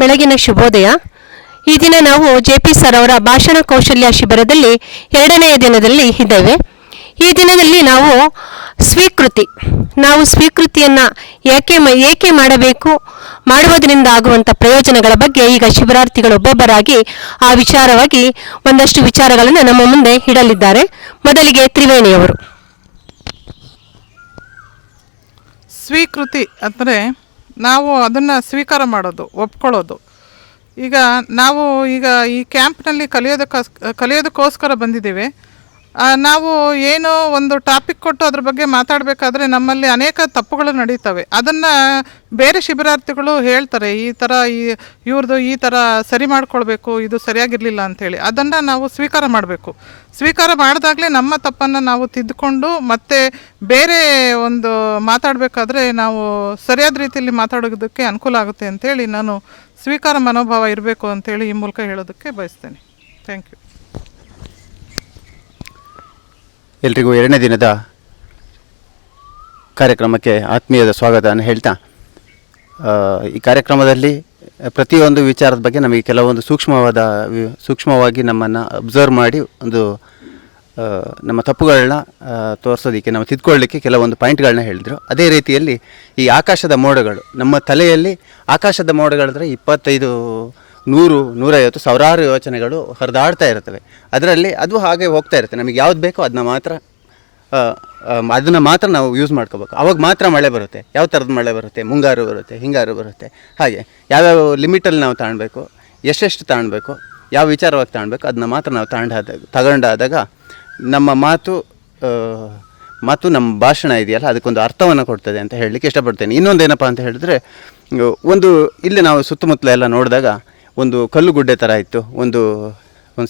ಬೆಳಗಿನ ಶುಭೋದಯ. ಈ ದಿನ ನಾವು JP ಸರ್ ಅವರ ಭಾಷಣ ಕೌಶಲ್ಯ ಶಿಬಿರದಲ್ಲಿ 2ನೆಯ ದಿನದಲ್ಲಿ ಇದ್ದೇವೆ. ಈ ದಿನದಲ್ಲಿ ನಾವು ಸ್ವೀಕೃತಿಯನ್ನು ಏಕೆ ಮಾಡಬೇಕು, ಮಾಡುವುದರಿಂದ ಆಗುವಂಥ ಪ್ರಯೋಜನಗಳ ಬಗ್ಗೆ ಈಗ ಶಿಬಿರಾರ್ಥಿಗಳು ಒಬ್ಬೊಬ್ಬರಾಗಿ ಆ ವಿಚಾರವಾಗಿ ಒಂದಷ್ಟು ವಿಚಾರಗಳನ್ನು ನಮ್ಮ ಮುಂದೆ ಇಡಲಿದ್ದಾರೆ. ಮೊದಲಿಗೆ ತ್ರಿವೇಣಿಯವರು. ಸ್ವೀಕೃತಿ ಅಂದರೆ ನಾವು ಅದನ್ನು ಸ್ವೀಕಾರ ಮಾಡೋದು, ಒಪ್ಕೊಳ್ಳೋದು. ಈಗ ನಾವು ಈ ಕ್ಯಾಂಪ್ನಲ್ಲಿ ಕಲಿಯೋದಕ್ಕೋಸ್ಕರ ಬಂದಿದ್ದೇವೆ. ನಾವು ಏನೋ ಒಂದು ಟಾಪಿಕ್ ಕೊಟ್ಟು ಅದ್ರ ಬಗ್ಗೆ ಮಾತಾಡಬೇಕಾದ್ರೆ ನಮ್ಮಲ್ಲಿ ಅನೇಕ ತಪ್ಪುಗಳು ನಡೀತವೆ. ಅದನ್ನು ಬೇರೆ ಶಿಬಿರಾರ್ಥಿಗಳು ಹೇಳ್ತಾರೆ, ಇವ್ರದ್ದು ಈ ಥರ ಸರಿ ಮಾಡ್ಕೊಳ್ಬೇಕು, ಇದು ಸರಿಯಾಗಿರಲಿಲ್ಲ ಅಂಥೇಳಿ. ಅದನ್ನು ನಾವು ಸ್ವೀಕಾರ ಮಾಡಬೇಕು. ಸ್ವೀಕಾರ ಮಾಡಿದಾಗಲೇ ನಮ್ಮ ತಪ್ಪನ್ನು ನಾವು ತಿದ್ದುಕೊಂಡು ಮತ್ತೆ ಬೇರೆ ಒಂದು ಮಾತಾಡಬೇಕಾದ್ರೆ ನಾವು ಸರಿಯಾದ ರೀತಿಯಲ್ಲಿ ಮಾತಾಡೋದಕ್ಕೆ ಅನುಕೂಲ ಆಗುತ್ತೆ ಅಂಥೇಳಿ ನಾನು ಸ್ವೀಕಾರ ಮನೋಭಾವ ಇರಬೇಕು ಅಂಥೇಳಿ ಈ ಮೂಲಕ ಹೇಳೋದಕ್ಕೆ ಬಯಸ್ತೇನೆ. Thank you. ಎಲ್ರಿಗೂ 2ನೇ ದಿನದ ಕಾರ್ಯಕ್ರಮಕ್ಕೆ ಆತ್ಮೀಯದ ಸ್ವಾಗತವನ್ನು ಹೇಳ್ತಾ, ಈ ಕಾರ್ಯಕ್ರಮದಲ್ಲಿ ಪ್ರತಿಯೊಂದು ವಿಚಾರದ ಬಗ್ಗೆ ನಮಗೆ ಕೆಲವೊಂದು ಸೂಕ್ಷ್ಮವಾಗಿ ನಮ್ಮನ್ನು ಅಬ್ಸರ್ವ್ ಮಾಡಿ ನಮ್ಮ ತಪ್ಪುಗಳನ್ನ ತೋರಿಸೋದಕ್ಕೆ, ನಾವು ತಿದ್ಕೊಳ್ಳಿಕ್ಕೆ ಕೆಲವೊಂದು ಪಾಯಿಂಟ್ಗಳನ್ನ ಹೇಳಿದರು. ಅದೇ ರೀತಿಯಲ್ಲಿ ಈ ಆಕಾಶದ ಮೋಡಗಳು, ನಮ್ಮ ತಲೆಯಲ್ಲಿ ಆಕಾಶದ ಮೋಡಗಳಂದರೆ 25, 100, 150 ಸಾವಿರಾರು ಯೋಚನೆಗಳು ಹರಿದಾಡ್ತಾ ಇರ್ತವೆ. ಅದರಲ್ಲಿ ಅದು ಹಾಗೆ ಹೋಗ್ತಾ ಇರುತ್ತೆ. ನಮಗೆ ಯಾವ್ದು ಬೇಕೋ ಅದನ್ನು ಮಾತ್ರ ನಾವು ಯೂಸ್ ಮಾಡ್ಕೋಬೇಕು. ಅವಾಗ ಮಾತ್ರ ಮಳೆ ಬರುತ್ತೆ. ಯಾವ ಥರದ ಮಳೆ ಬರುತ್ತೆ? ಮುಂಗಾರು ಬರುತ್ತೆ, ಹಿಂಗಾರು ಬರುತ್ತೆ. ಹಾಗೆ ಯಾವ್ಯಾವ ಲಿಮಿಟಲ್ಲಿ ನಾವು ತಾಣಬೇಕು, ಎಷ್ಟೆಷ್ಟು ತಾಣಬೇಕು, ಯಾವ ವಿಚಾರವಾಗಿ ತಾಣಬೇಕು, ಅದನ್ನ ಮಾತ್ರ ನಾವು ತಗೊಂಡಾದಾಗ ನಮ್ಮ ಮಾತು ನಮ್ಮ ಭಾಷಣ ಇದೆಯಲ್ಲ ಅದಕ್ಕೊಂದು ಅರ್ಥವನ್ನು ಕೊಡ್ತದೆ ಅಂತ ಹೇಳಲಿಕ್ಕೆ ಇಷ್ಟಪಡ್ತೇನೆ. ಇನ್ನೊಂದೇನಪ್ಪ ಅಂತ ಹೇಳಿದ್ರೆ, ಇಲ್ಲಿ ನಾವು ಸುತ್ತಮುತ್ತಲ ಎಲ್ಲ ನೋಡಿದಾಗ ಒಂದು ಕಲ್ಲುಗುಡ್ಡೆ ಥರ ಇತ್ತು, ಒಂದು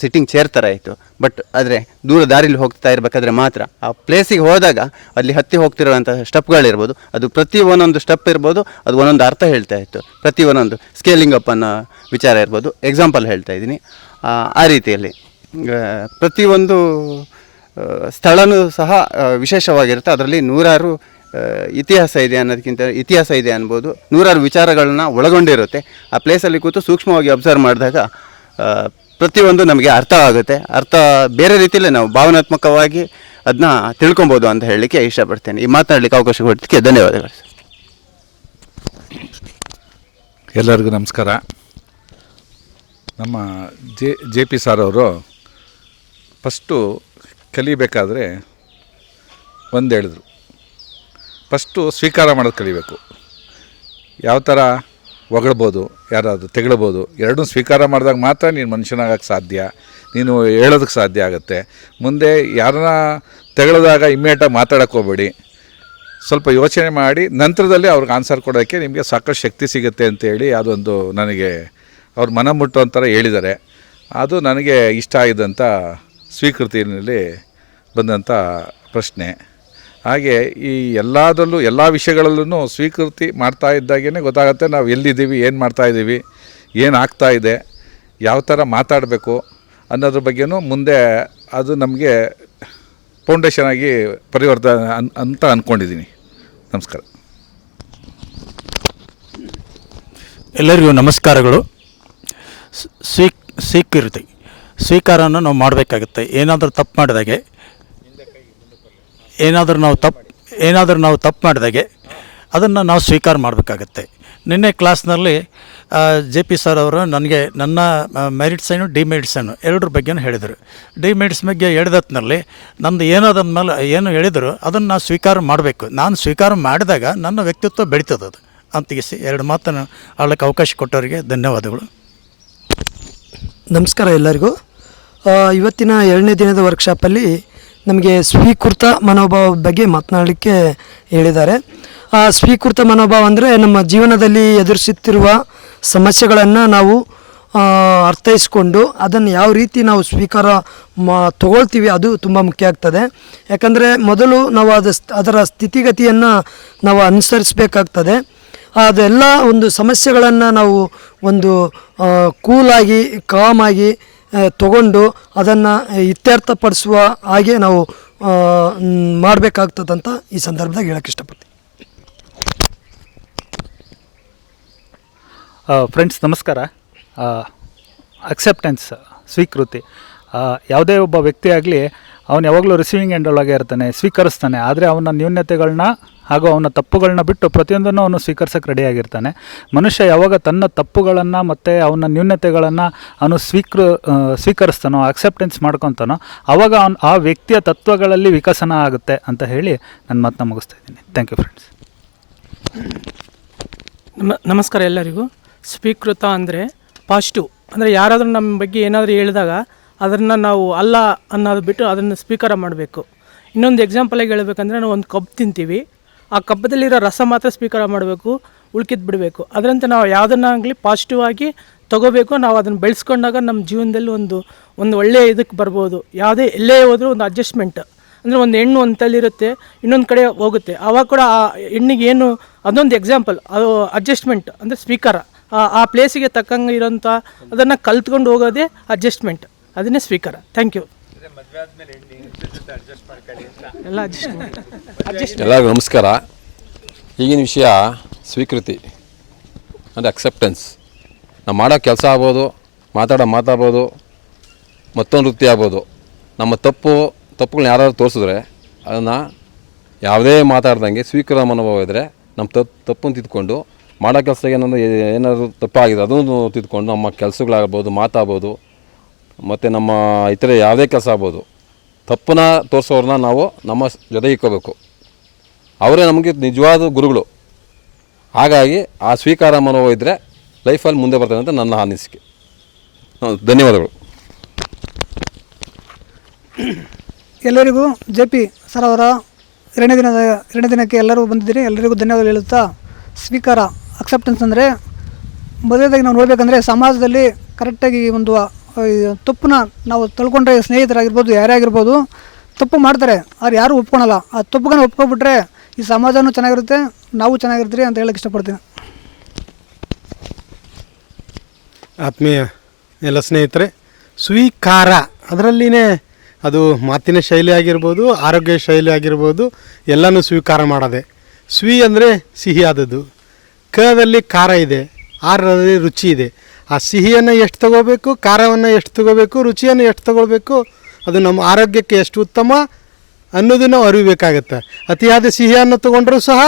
ಸಿಟ್ಟಿಂಗ್ ಚೇರ್ ಥರ ಇತ್ತು. ಬಟ್ ಆದರೆ ದೂರ ದಾರಿಲಿ ಹೋಗ್ತಾ ಇರಬೇಕಾದ್ರೆ ಮಾತ್ರ ಆ ಪ್ಲೇಸಿಗೆ ಹೋದಾಗ ಅಲ್ಲಿ ಹತ್ತಿ ಹೋಗ್ತಿರುವಂಥ ಸ್ಟೆಪ್ಗಳಿರ್ಬೋದು, ಅದು ಒಂದೊಂದು ಸ್ಟೆಪ್ ಇರ್ಬೋದು, ಅದು ಒಂದೊಂದು ಅರ್ಥ ಹೇಳ್ತಾ ಇತ್ತು. ಒಂದೊಂದು ಸ್ಕೇಲಿಂಗ್ ಅಪ್ ಅನ್ನೋ ವಿಚಾರ ಇರ್ಬೋದು, ಎಕ್ಸಾಂಪಲ್ ಹೇಳ್ತಾ ಇದ್ದೀನಿ. ಆ ರೀತಿಯಲ್ಲಿ ಪ್ರತಿಯೊಂದು ಸ್ಥಳವೂ ಸಹ ವಿಶೇಷವಾಗಿರುತ್ತೆ. ಅದರಲ್ಲಿ ನೂರಾರು ಇತಿಹಾಸ ಇದೆ ಅನ್ಬೋದು, ನೂರಾರು ವಿಚಾರಗಳನ್ನ ಒಳಗೊಂಡಿರುತ್ತೆ. ಆ ಪ್ಲೇಸಲ್ಲಿ ಕೂತು ಸೂಕ್ಷ್ಮವಾಗಿ ಅಬ್ಸರ್ವ್ ಮಾಡಿದಾಗ ಪ್ರತಿಯೊಂದು ನಮಗೆ ಅರ್ಥ ಆಗುತ್ತೆ. ಬೇರೆ ರೀತಿಯಲ್ಲೇ ನಾವು ಭಾವನಾತ್ಮಕವಾಗಿ ಅದನ್ನ ತಿಳ್ಕೊಬೋದು ಅಂತ ಹೇಳಲಿಕ್ಕೆ ಇಷ್ಟಪಡ್ತೇನೆ. ಈ ಮಾತನಾಡಲಿಕ್ಕೆ ಅವಕಾಶ ಕೊಡೋದಕ್ಕೆ ಧನ್ಯವಾದಗಳು. ಎಲ್ಲರಿಗೂ ನಮಸ್ಕಾರ. ನಮ್ಮ JP ಸರ್ ಅವರು ಫಸ್ಟು ಕಲಿಬೇಕಾದ್ರೆ ಒಂದು ಹೇಳಿದ್ರು, ಫಸ್ಟು ಸ್ವೀಕಾರ ಮಾಡೋದು ಕಲಿಬೇಕು. ಯಾವ ಥರ ಹೊಗಳ್ಬೋದು, ಯಾರಾದರೂ ತೆಗಳ್ಬೋದು, ಎರಡೂ ಸ್ವೀಕಾರ ಮಾಡಿದಾಗ ಮಾತ್ರ ನೀನು ಮನುಷ್ಯನಾಗಕ್ಕೆ ಸಾಧ್ಯ, ನೀನು ಹೇಳೋದಕ್ಕೆ ಸಾಧ್ಯ ಆಗುತ್ತೆ. ಮುಂದೆ ಯಾರನ್ನ ತೆಗೆಳಿದಾಗ ಇಮ್ಮಿಡಿಯೇಟಾಗಿ ಮಾತಾಡೋಕ್ಕೆ ಹೋಗ್ಬೇಡಿ, ಸ್ವಲ್ಪ ಯೋಚನೆ ಮಾಡಿ ನಂತರದಲ್ಲಿ ಅವ್ರಿಗೆ ಆನ್ಸರ್ ಕೊಡೋಕ್ಕೆ ನಿಮಗೆ ಸಾಕಷ್ಟು ಶಕ್ತಿ ಸಿಗುತ್ತೆ ಅಂತೇಳಿ ಅದೊಂದು ನನಗೆ ಅವ್ರ ಮನ ಮುಟ್ಟುವಂಥರ ಹೇಳಿದ್ದಾರೆ. ಅದು ನನಗೆ ಇಷ್ಟ ಆಗಿದ್ದಂಥ ಸ್ವೀಕೃತಿಯಲ್ಲಿ ಬಂದಂಥ ಪ್ರಶ್ನೆ. ಹಾಗೆ ಈ ಎಲ್ಲದರಲ್ಲೂ ಎಲ್ಲ ವಿಷಯಗಳಲ್ಲೂ ಸ್ವೀಕೃತಿ ಮಾಡ್ತಾ ಇದ್ದಾಗೇ ಗೊತ್ತಾಗುತ್ತೆ ನಾವು ಎಲ್ಲಿದ್ದೀವಿ, ಏನು ಮಾಡ್ತಾಯಿದ್ದೀವಿ, ಏನು ಆಗ್ತಾಯಿದೆ, ಯಾವ ಥರ ಮಾತಾಡಬೇಕು ಅನ್ನೋದ್ರ ಬಗ್ಗೆನೂ ಮುಂದೆ ಅದು ನಮಗೆ ಫೌಂಡೇಶನ್ ಆಗಿ ಪರಿವರ್ತನೆ ಅಂತ ಅಂದ್ಕೊಂಡಿದ್ದೀನಿ. ನಮಸ್ಕಾರ. ಎಲ್ಲರಿಗೂ ನಮಸ್ಕಾರಗಳು. ಸ್ವೀಕಾರವನ್ನು ನಾವು ಮಾಡಬೇಕಾಗುತ್ತೆ. ಏನಾದರೂ ತಪ್ಪು ಮಾಡಿದಾಗೆ ಅದನ್ನು ನಾವು ಸ್ವೀಕಾರ ಮಾಡಬೇಕಾಗತ್ತೆ. ನಿನ್ನೆ ಕ್ಲಾಸ್ನಲ್ಲಿ JP ಸರ್ ಅವರು ನನಗೆ ನನ್ನ ಮೆರಿಟ್ ಸೈನು ಡಿಮೆರಿಟ್ ಸೈನು ಎರಡರ ಬಗ್ಗೆನೂ ಹೇಳಿದರು. ಡಿಮೆರಿಟ್ಸ್ ಬಗ್ಗೆ ಹೇಳಿದತ್ನಲ್ಲಿ ನಂದು ಏನು ಹೇಳಿದರು ಅದನ್ನು ನಾವು ಸ್ವೀಕಾರ ಮಾಡಬೇಕು. ನಾನು ಸ್ವೀಕಾರ ಮಾಡಿದಾಗ ನನ್ನ ವ್ಯಕ್ತಿತ್ವ ಬೆಳೀತದೆ ಅದು ಅಂತಿಗಿಸಿ 2 ಮಾತನ್ನು ಆಡಲಿಕ್ಕೆ ಅವಕಾಶ ಕೊಟ್ಟವರಿಗೆ ಧನ್ಯವಾದಗಳು. ನಮಸ್ಕಾರ ಎಲ್ಲರಿಗೂ. ಇವತ್ತಿನ 2ನೇ ದಿನದ ವರ್ಕ್ಶಾಪಲ್ಲಿ ನಮಗೆ ಸ್ವೀಕೃತ ಮನೋಭಾವದ ಬಗ್ಗೆ ಮಾತನಾಡಲಿಕ್ಕೆ ಹೇಳಿದ್ದಾರೆ. ಸ್ವೀಕೃತ ಮನೋಭಾವ ಅಂದರೆ ನಮ್ಮ ಜೀವನದಲ್ಲಿ ಎದುರಿಸುತ್ತಿರುವ ಸಮಸ್ಯೆಗಳನ್ನು ನಾವು ಅರ್ಥೈಸ್ಕೊಂಡು ಅದನ್ನು ಯಾವ ರೀತಿ ನಾವು ಸ್ವೀಕಾರ ತಗೊಳ್ತೀವಿ ಅದು ತುಂಬ ಮುಖ್ಯ ಆಗ್ತದೆ. ಯಾಕಂದರೆ ಮೊದಲು ನಾವು ಅದರ ಸ್ಥಿತಿಗತಿಯನ್ನು ನಾವು ಅನುಸರಿಸಬೇಕಾಗ್ತದೆ. ಅದೆಲ್ಲ ಒಂದು ಸಮಸ್ಯೆಗಳನ್ನು ನಾವು ಒಂದು ಕೂಲಾಗಿ ಕಾಮಾಗಿ ತಗೊಂಡು ಅದನ್ನು ಇತ್ಯರ್ಥಪಡಿಸುವ ಹಾಗೆ ನಾವು ಮಾಡಬೇಕಾಗ್ತದಂತ ಈ ಸಂದರ್ಭದಾಗ ಹೇಳಕ್ಕೆ ಇಷ್ಟಪಡ್ತೀನಿ. ಫ್ರೆಂಡ್ಸ್ ನಮಸ್ಕಾರ. ಅಕ್ಸೆಪ್ಟೆನ್ಸ್ ಸ್ವೀಕೃತಿ, ಯಾವುದೇ ಒಬ್ಬ ವ್ಯಕ್ತಿ ಆಗಲಿ ಅವನು ಯಾವಾಗಲೂ ರಿಸೀವಿಂಗ್ ಎಂಡ್ ಒಳಗೆ ಇರ್ತಾನೆ, ಸ್ವೀಕರಿಸ್ತಾನೆ. ಆದರೆ ಅವನ ನ್ಯೂನತೆಗಳನ್ನ ಹಾಗೂ ಅವನ ತಪ್ಪುಗಳನ್ನ ಬಿಟ್ಟು ಪ್ರತಿಯೊಂದನ್ನು ಅವನು ಸ್ವೀಕರಿಸೋಕ್ಕೆ ರೆಡಿಯಾಗಿರ್ತಾನೆ. ಮನುಷ್ಯ ಯಾವಾಗ ತನ್ನ ತಪ್ಪುಗಳನ್ನು ಮತ್ತು ಅವನ ನ್ಯೂನತೆಗಳನ್ನು ಅವನು ಸ್ವೀಕರಿಸ್ತಾನೋ, ಅಕ್ಸೆಪ್ಟೆನ್ಸ್ ಮಾಡ್ಕೊತಾನೋ, ಆವಾಗ ಆ ವ್ಯಕ್ತಿಯ ತತ್ವಗಳಲ್ಲಿ ವಿಕಸನ ಆಗುತ್ತೆ ಅಂತ ಹೇಳಿ ನನ್ನ ಮಾತನ್ನ ಮುಗಿಸ್ತಾ ಇದ್ದೀನಿ. Thank you friends. ನಮಸ್ಕಾರ ಎಲ್ಲರಿಗೂ. ಸ್ವೀಕೃತ ಅಂದರೆ ಪಾಸಿಟಿವ್, ಅಂದರೆ ಯಾರಾದರೂ ನಮ್ಮ ಬಗ್ಗೆ ಏನಾದರೂ ಹೇಳಿದಾಗ ಅದನ್ನು ನಾವು ಅಲ್ಲ ಅನ್ನೋದು ಬಿಟ್ಟು ಅದನ್ನು ಸ್ವೀಕಾರ ಮಾಡಬೇಕು. ಇನ್ನೊಂದು ಎಕ್ಸಾಂಪಲಾಗಿ ಹೇಳಬೇಕಂದ್ರೆ ನಾವು ಒಂದು ಕಬ್ಬು ತಿಂತೀವಿ, ಆ ಕಬ್ಬದಲ್ಲಿರೋ ರಸ ಮಾತ್ರ ಸ್ವೀಕಾರ ಮಾಡಬೇಕು, ಉಳ್ಕಿದ್ದು ಬಿಡಬೇಕು. ಅದರಂತೆ ನಾವು ಯಾವುದನ್ನಾಗಲಿ ಪಾಸಿಟಿವ್ ಆಗಿ ತೊಗೋಬೇಕು. ನಾವು ಅದನ್ನು ಬೆಳೆಸ್ಕೊಂಡಾಗ ನಮ್ಮ ಜೀವನದಲ್ಲಿ ಒಂದು ಒಳ್ಳೆಯ ಇದಕ್ಕೆ ಬರ್ಬೋದು. ಯಾವುದೇ ಎಲ್ಲೇ ಹೋದರೂ ಒಂದು ಅಡ್ಜಸ್ಟ್ಮೆಂಟ್, ಅಂದರೆ ಒಂದು ಹೆಣ್ಣು ಒಂದು ತಲ್ಲಿರುತ್ತೆ, ಇನ್ನೊಂದು ಕಡೆ ಹೋಗುತ್ತೆ, ಆವಾಗ ಕೂಡ ಆ ಹೆಣ್ಣಿಗೆ ಏನು ಅದೊಂದು ಎಕ್ಸಾಂಪಲ್, ಅದು ಅಡ್ಜಸ್ಟ್ಮೆಂಟ್ ಅಂದರೆ ಸ್ವೀಕಾರ. ಆ ಪ್ಲೇಸಿಗೆ ತಕ್ಕಂಗೆ ಇರೋಂಥ ಅದನ್ನು ಕಲ್ತ್ಕೊಂಡು ಹೋಗೋದೇ ಅಡ್ಜಸ್ಟ್ಮೆಂಟ್, ಅದನ್ನೇ ಸ್ವೀಕಾರ. Thank you. ಎಲ್ಲ ಎಲ್ಲರಿಗೂ ನಮಸ್ಕಾರ. ಈಗಿನ ವಿಷಯ ಸ್ವೀಕೃತಿ ಅಂದರೆ ಅಕ್ಸೆಪ್ಟೆನ್ಸ್. ನಾವು ಮಾಡೋ ಕೆಲಸ ಆಗ್ಬೋದು, ಮಾತಾಡ್ಬೋದು, ಮತ್ತೊಂದು ವೃತ್ತಿ ಆಗ್ಬೋದು. ನಮ್ಮ ತಪ್ಪುಗಳನ್ನ ಯಾರಾದ್ರು ತೋರಿಸಿದ್ರೆ ಅದನ್ನು ಯಾವುದೇ ಮಾತಾಡ್ದಂಗೆ ಸ್ವೀಕಾರ ಮನೋಭಾವ ಇದ್ದರೆ ನಮ್ಮ ತಪ್ಪನ್ನು ತಿದ್ಕೊಂಡು ಮಾಡೋ ಕೆಲಸಕ್ಕೆ ಏನಾದರೂ ತಪ್ಪಾಗಿದೆ ಅದನ್ನು ತಿದ್ಕೊಂಡು ನಮ್ಮ ಕೆಲಸಗಳಾಗ್ಬೋದು, ಮಾತಾಡ್ಬೋದು, ಮತ್ತು ನಮ್ಮ ಇತರೆ ಯಾವುದೇ ಕೆಲಸ ಆಗ್ಬೋದು, ತಪ್ಪನ್ನ ತೋರಿಸೋರನ್ನ ನಾವು ನಮ್ಮ ಜೊತೆ ಇಕ್ಕೋಬೇಕು. ಅವರೇ ನಮಗೆ ನಿಜವಾದ ಗುರುಗಳು. ಹಾಗಾಗಿ ಆ ಸ್ವೀಕಾರ ಮನೋಭಾವ ಇದ್ದರೆ ಲೈಫಲ್ಲಿ ಮುಂದೆ ಬರ್ತದೆ ಅಂತ ನನ್ನ ಅನಿಸಿಕೆ. ಧನ್ಯವಾದಗಳು. ಎಲ್ಲರಿಗೂ JP ಸರ್ ಅವರ ಎರಡನೇ ದಿನಕ್ಕೆ ಎಲ್ಲರೂ ಬಂದಿದ್ದೀರಿ. ಎಲ್ಲರಿಗೂ ಧನ್ಯವಾದ ಹೇಳುತ್ತಾ, ಸ್ವೀಕಾರ ಅಕ್ಸೆಪ್ಟೆನ್ಸ್ ಅಂದರೆ ಮೊದಲನೇದಾಗಿ ನಾವು ನೋಡಬೇಕಂದ್ರೆ ಸಮಾಜದಲ್ಲಿ ಕರೆಕ್ಟಾಗಿ ಒಂದು ತಪ್ಪನ್ನ ನಾವು ತಿಳ್ಕೊಂಡ್ರೆ, ಸ್ನೇಹಿತರಾಗಿರ್ಬೋದು, ಯಾರೇ ಆಗಿರ್ಬೋದು ತಪ್ಪು ಮಾಡ್ತಾರೆ, ಅವ್ರು ಯಾರೂ ಒಪ್ಕೊಳಲ್ಲ. ಆ ತಪ್ಪುಗಳನ್ನ ಒಪ್ಕೊಬಿಟ್ರೆ ಈ ಸಮಾಜನೂ ಚೆನ್ನಾಗಿರುತ್ತೆ, ನಾವು ಚೆನ್ನಾಗಿರ್ತೀರಿ ಅಂತ ಹೇಳಕ್ಕೆ ಇಷ್ಟಪಡ್ತೀನಿ. ಆತ್ಮೀಯ ಎಲ್ಲ ಸ್ನೇಹಿತರೆ, ಸ್ವೀಕಾರ ಅದರಲ್ಲಿನೇ ಅದು ಮಾತಿನ ಶೈಲಿ ಆಗಿರ್ಬೋದು, ಆರೋಗ್ಯ ಶೈಲಿ ಆಗಿರ್ಬೋದು, ಎಲ್ಲನೂ ಸ್ವೀಕಾರ ಮಾಡೋದೆ. ಅಂದರೆ ಸಿಹಿಯಾದದ್ದು, ಕದಲ್ಲಿ ಖಾರ ಇದೆ, ಆರಲ್ಲಿ ರುಚಿ ಇದೆ. ಆ ಸಿಹಿಯನ್ನು ಎಷ್ಟು ತಗೋಬೇಕು, ಖಾರವನ್ನು ಎಷ್ಟು ತಗೋಬೇಕು, ರುಚಿಯನ್ನು ಎಷ್ಟು ತಗೊಳ್ಬೇಕು, ಅದು ನಮ್ಮ ಆರೋಗ್ಯಕ್ಕೆ ಎಷ್ಟು ಉತ್ತಮ ಅನ್ನೋದನ್ನು ಅರಿಬೇಕಾಗತ್ತೆ. ಅತಿಯಾದ ಸಿಹಿಯನ್ನು ತಗೊಂಡ್ರೂ ಸಹ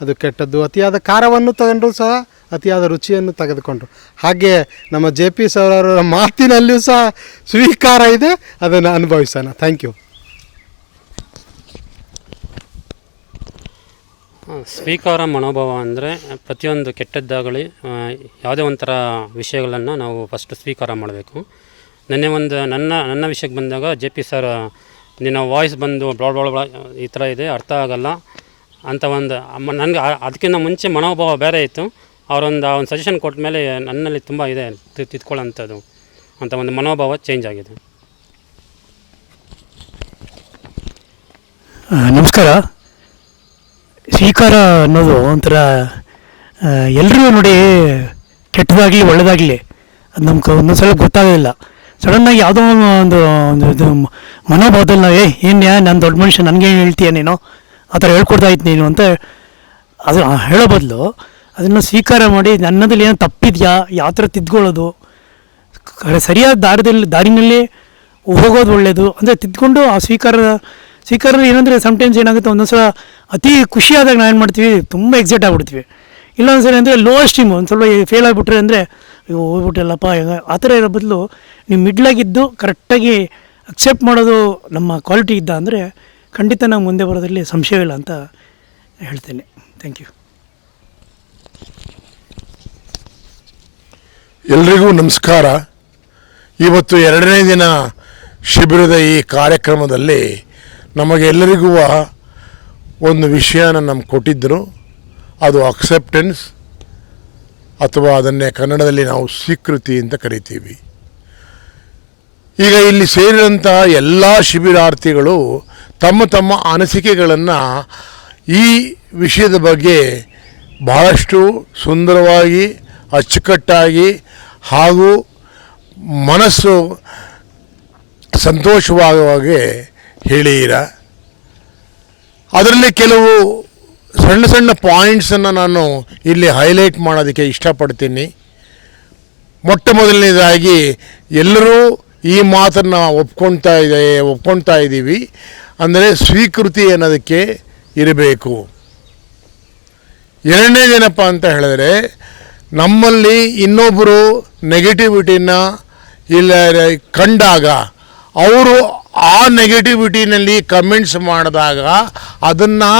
ಅದು ಕೆಟ್ಟದ್ದು, ಅತಿಯಾದ ಖಾರವನ್ನು ತಗೊಂಡ್ರೂ ಸಹ ಅತಿಯಾದ ರುಚಿಯನ್ನು ತೆಗೆದುಕೊಂಡ್ರು. ಹಾಗೆ ನಮ್ಮ JP ಸರ್ ಅವರ ಮಾತಿನಲ್ಲಿಯೂ ಸಹ ಸ್ವೀಕಾರ ಇದೆ, ಅದನ್ನು ಅನುಭವಿಸೋಣ. Thank you. ಸ್ವೀಕಾರ ಮನೋಭಾವ ಅಂದರೆ ಪ್ರತಿಯೊಂದು ಕೆಟ್ಟದ್ದಾಗಲಿ ಯಾವುದೇ ಒಂಥರ ವಿಷಯಗಳನ್ನು ನಾವು ಫಸ್ಟ್ ಸ್ವೀಕಾರ ಮಾಡಬೇಕು. ನನ್ನ ವಿಷಯಕ್ಕೆ ಬಂದಾಗ JP ಸರ್ ನಿನ್ನ ವಾಯ್ಸ್ ಬಂದು ಬ್ಲಾ ಈ ಥರ ಇದೆ, ಅರ್ಥ ಆಗಲ್ಲ ಅಂತ ನನಗೆ ಅದಕ್ಕಿಂತ ಮುಂಚೆ ಮನೋಭಾವ ಬೇರೆ ಇತ್ತು. ಅವರೊಂದು ಸಜೆಷನ್ ಕೊಟ್ಟ ಮೇಲೆ ನನ್ನಲ್ಲಿ ತುಂಬ ಇದೆ ತಿದ್ಕೊಳ್ಳೋಂಥದ್ದು ಅಂತ ಒಂದು ಮನೋಭಾವ ಚೇಂಜ್ ಆಗಿದೆ. ನಮಸ್ಕಾರ. ಸ್ವೀಕಾರ ಅನ್ನೋದು ಒಂಥರ ಎಲ್ಲರಿಗೂ ನೋಡಿ, ಕೆಟ್ಟದಾಗಲಿ ಒಳ್ಳೆಯದಾಗಲಿ ಅದು ನಮ್ಗೆ ಒಂದೊಂದ್ಸಲ ಗೊತ್ತಾಗೋದಿಲ್ಲ. ಸಡನ್ನಾಗಿ ಯಾವುದೋ ಒಂದು ಮನೋಭಾವದಲ್ಲಿ ನಾವು ಏನ್ಯಾ ನಾನು ದೊಡ್ಡ ಮನುಷ್ಯ, ನನಗೇನು ಹೇಳ್ತೀಯ ನೀನು, ಆ ಥರ ಹೇಳ್ಕೊಡ್ತಾ ಇತ್ತು ನೀನು ಅಂತ ಅದು ಹೇಳೋ ಬದಲು ಅದನ್ನು ಸ್ವೀಕಾರ ಮಾಡಿ ನನ್ನದಲ್ಲಿ ಏನೋ ತಪ್ಪಿದೆಯಾ, ಯಾವ ಥರ ತಿದ್ಕೊಳ್ಳೋದು, ಸರಿಯಾದ ದಾರಿನಲ್ಲಿ ಹೋಗೋದು ಒಳ್ಳೆಯದು ಅಂದರೆ ತಿದ್ಕೊಂಡು ಆ ಸ್ವೀಕಾರ ಏನಂದರೆ ಸಮ್ಟೈಮ್ಸ್ ಏನಾಗುತ್ತೆ, ಒಂದೊಂದ್ಸಲ ಅತಿ ಖುಷಿಯಾದಾಗ ನಾವು ಏನು ಮಾಡ್ತೀವಿ, ತುಂಬ ಎಕ್ಸೈಟ್ ಆಗಿಬಿಡ್ತೀವಿ. ಇಲ್ಲೊಂದ್ಸಲ ಅಂದರೆ ಲೋ ಸ್ಟೀಮು, ಒಂದು ಸ್ವಲ್ಪ ಫೇಲ್ ಆಗಿಬಿಟ್ರೆ ಅಂದರೆ ಹೋಗ್ಬಿಟ್ಟಲ್ಲಪ್ಪ ಆ ಥರ ಇರೋ ಬದಲು ನೀವು ಮಿಡ್ಲಾಗಿದ್ದು ಕರೆಕ್ಟಾಗಿ ಅಕ್ಸೆಪ್ಟ್ ಮಾಡೋದು ನಮ್ಮ ಕ್ವಾಲಿಟಿ ಇದ್ದ ಅಂದರೆ ಖಂಡಿತ ನಾವು ಮುಂದೆ ಬರೋದ್ರಲ್ಲಿ ಸಂಶಯವಿಲ್ಲ ಅಂತ ಹೇಳ್ತೇನೆ. Thank you. ಎಲ್ರಿಗೂ ನಮಸ್ಕಾರ. ಇವತ್ತು 2ನೇ ದಿನ ಶಿಬಿರದ ಈ ಕಾರ್ಯಕ್ರಮದಲ್ಲಿ ನಮಗೆಲ್ಲರಿಗೂ ಒಂದು ವಿಷಯನ ನಮ್ಗೆ ಕೊಟ್ಟಿದ್ದರು. ಅದು ಅಕ್ಸೆಪ್ಟೆನ್ಸ್, ಅಥವಾ ಅದನ್ನೇ ಕನ್ನಡದಲ್ಲಿ ನಾವು ಸ್ವೀಕೃತಿ ಅಂತ ಕರಿತೀವಿ. ಈಗ ಇಲ್ಲಿ ಸೇರಿದಂಥ ಎಲ್ಲ ಶಿಬಿರಾರ್ಥಿಗಳು ತಮ್ಮ ತಮ್ಮ ಅನಿಸಿಕೆಗಳನ್ನು ಈ ವಿಷಯದ ಬಗ್ಗೆ ಬಹಳಷ್ಟು ಸುಂದರವಾಗಿ, ಅಚ್ಚುಕಟ್ಟಾಗಿ ಹಾಗೂ ಮನಸ್ಸು ಸಂತೋಷವಾಗುವ ಹಾಗೆ ಹೇಳಿರ. ಅದರಲ್ಲಿ ಕೆಲವು ಸಣ್ಣ ಸಣ್ಣ ಪಾಯಿಂಟ್ಸನ್ನು ನಾನು ಇಲ್ಲಿ ಹೈಲೈಟ್ ಮಾಡೋದಕ್ಕೆ ಇಷ್ಟಪಡ್ತೀನಿ. ಮೊಟ್ಟ ಮೊದಲನೇದಾಗಿ ಎಲ್ಲರೂ ಈ ಮಾತನ್ನು ಒಪ್ಕೊಳ್ತಾ ಇದ್ದೀವಿ. ಅಂದರೆ ಸ್ವೀಕೃತಿ ಅನ್ನೋದಕ್ಕೆ ಇರಬೇಕು. ಎರಡನೇದೇನಪ್ಪ ಅಂತ ಹೇಳಿದ್ರೆ, ನಮ್ಮಲ್ಲಿ ಇನ್ನೊಬ್ಬರು ನೆಗೆಟಿವಿಟಿನ ಇಲ್ಲ ಕಂಡಾಗ ಅವರು ಆ ನೆಗೆಟಿವಿಟಿನಲ್ಲಿ ಕಮೆಂಟ್ಸ್ ಮಾಡಿದಾಗ ಅದನ್ನು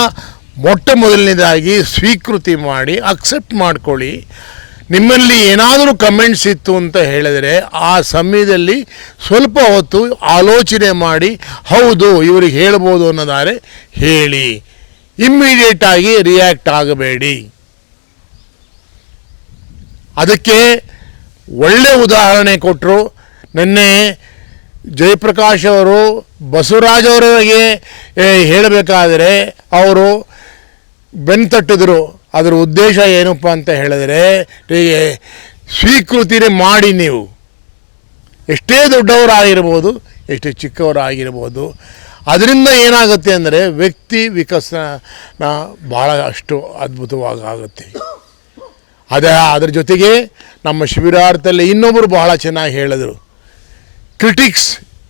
ಮೊಟ್ಟ ಮೊದಲನೇದಾಗಿ ಸ್ವೀಕೃತಿ ಮಾಡಿ ಅಕ್ಸೆಪ್ಟ್ ಮಾಡ್ಕೊಳ್ಳಿ. ನಿಮ್ಮಲ್ಲಿ ಏನಾದರೂ ಕಮೆಂಟ್ಸ್ ಇತ್ತು ಅಂತ ಹೇಳಿದರೆ ಆ ಸಮಯದಲ್ಲಿ ಸ್ವಲ್ಪ ಹೊತ್ತು ಆಲೋಚನೆ ಮಾಡಿ, ಹೌದು ಇವ್ರಿಗೆ ಹೇಳ್ಬೋದು ಅನ್ನೋದಾದರೆ ಹೇಳಿ. ಇಮ್ಮಿಡಿಯೇಟಾಗಿ ರಿಯಾಕ್ಟ್ ಆಗಬೇಡಿ. ಅದಕ್ಕೆ ಒಳ್ಳೆ ಉದಾಹರಣೆ ಕೊಟ್ಟರು. ನಿನ್ನೆ ಜಯಪ್ರಕಾಶ್ ಅವರು ಬಸವರಾಜ್ ಅವರಿಗೆ ಹೇಳಬೇಕಾದರೆ ಅವರು ಬೆನ್ತಟ್ಟಿದ್ರು. ಅದರ ಉದ್ದೇಶ ಏನಪ್ಪ ಅಂತ ಹೇಳಿದ್ರೆ, ಸ್ವೀಕೃತಿನೇ ಮಾಡಿ. ನೀವು ಎಷ್ಟೇ ದೊಡ್ಡವರಾಗಿರ್ಬೋದು, ಎಷ್ಟೇ ಚಿಕ್ಕವರಾಗಿರ್ಬೋದು, ಅದರಿಂದ ಏನಾಗುತ್ತೆ ಅಂದರೆ ವ್ಯಕ್ತಿ ವಿಕಸನ ಭಾಳ ಅಷ್ಟು ಅದ್ಭುತವಾಗಿ ಆಗುತ್ತೆ. ಅದರ ಜೊತೆಗೆ ನಮ್ಮ ಶಿಬಿರಾರ್ಥದಲ್ಲಿ ಇನ್ನೊಬ್ಬರು ಬಹಳ ಚೆನ್ನಾಗಿ ಹೇಳಿದರು,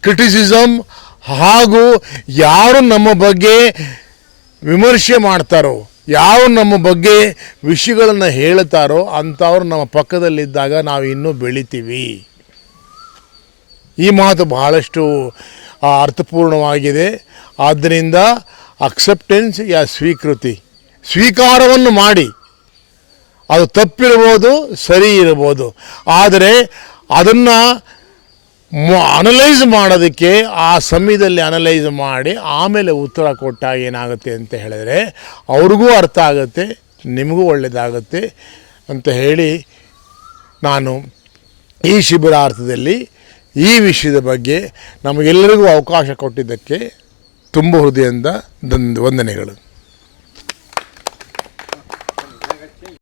ಕ್ರಿಟಿಸಿಸಮ್ ಹಾಗೂ ಯಾರು ನಮ್ಮ ಬಗ್ಗೆ ವಿಮರ್ಶೆ ಮಾಡ್ತಾರೋ, ಯಾರು ನಮ್ಮ ಬಗ್ಗೆ ವಿಷಯಗಳನ್ನು ಹೇಳ್ತಾರೋ ಅಂಥವ್ರು ನಮ್ಮ ಪಕ್ಕದಲ್ಲಿದ್ದಾಗ ನಾವು ಇನ್ನೂ ಬೆಳಿತೀವಿ. ಈ ಮಾತು ಬಹಳಷ್ಟು ಅರ್ಥಪೂರ್ಣವಾಗಿದೆ. ಆದ್ದರಿಂದ ಅಕ್ಸೆಪ್ಟೆನ್ಸ್ ಯಾ ಸ್ವೀಕಾರವನ್ನು ಮಾಡಿ. ಅದು ತಪ್ಪಿರ್ಬೋದು, ಸರಿ ಇರ್ಬೋದು, ಆದರೆ ಅದನ್ನು ಅನಲೈಸ್ ಮಾಡೋದಕ್ಕೆ ಆ ಸಮಯದಲ್ಲಿ ಅನಲೈಸ್ ಮಾಡಿ ಆಮೇಲೆ ಉತ್ತರ ಕೊಟ್ಟಾಗ ಏನಾಗುತ್ತೆ ಅಂತ ಹೇಳಿದ್ರೆ ಅವ್ರಿಗೂ ಅರ್ಥ ಆಗುತ್ತೆ, ನಿಮಗೂ ಒಳ್ಳೆಯದಾಗುತ್ತೆ ಅಂತ ಹೇಳಿ ನಾನು ಈ ಶಿಬಿರಾರ್ಥದಲ್ಲಿ ಈ ವಿಷಯದ ಬಗ್ಗೆ ನಮಗೆಲ್ಲರಿಗೂ ಅವಕಾಶ ಕೊಟ್ಟಿದ್ದಕ್ಕೆ ತುಂಬ ಹೃದಯದಿಂದ ವಂದನೆಗಳು.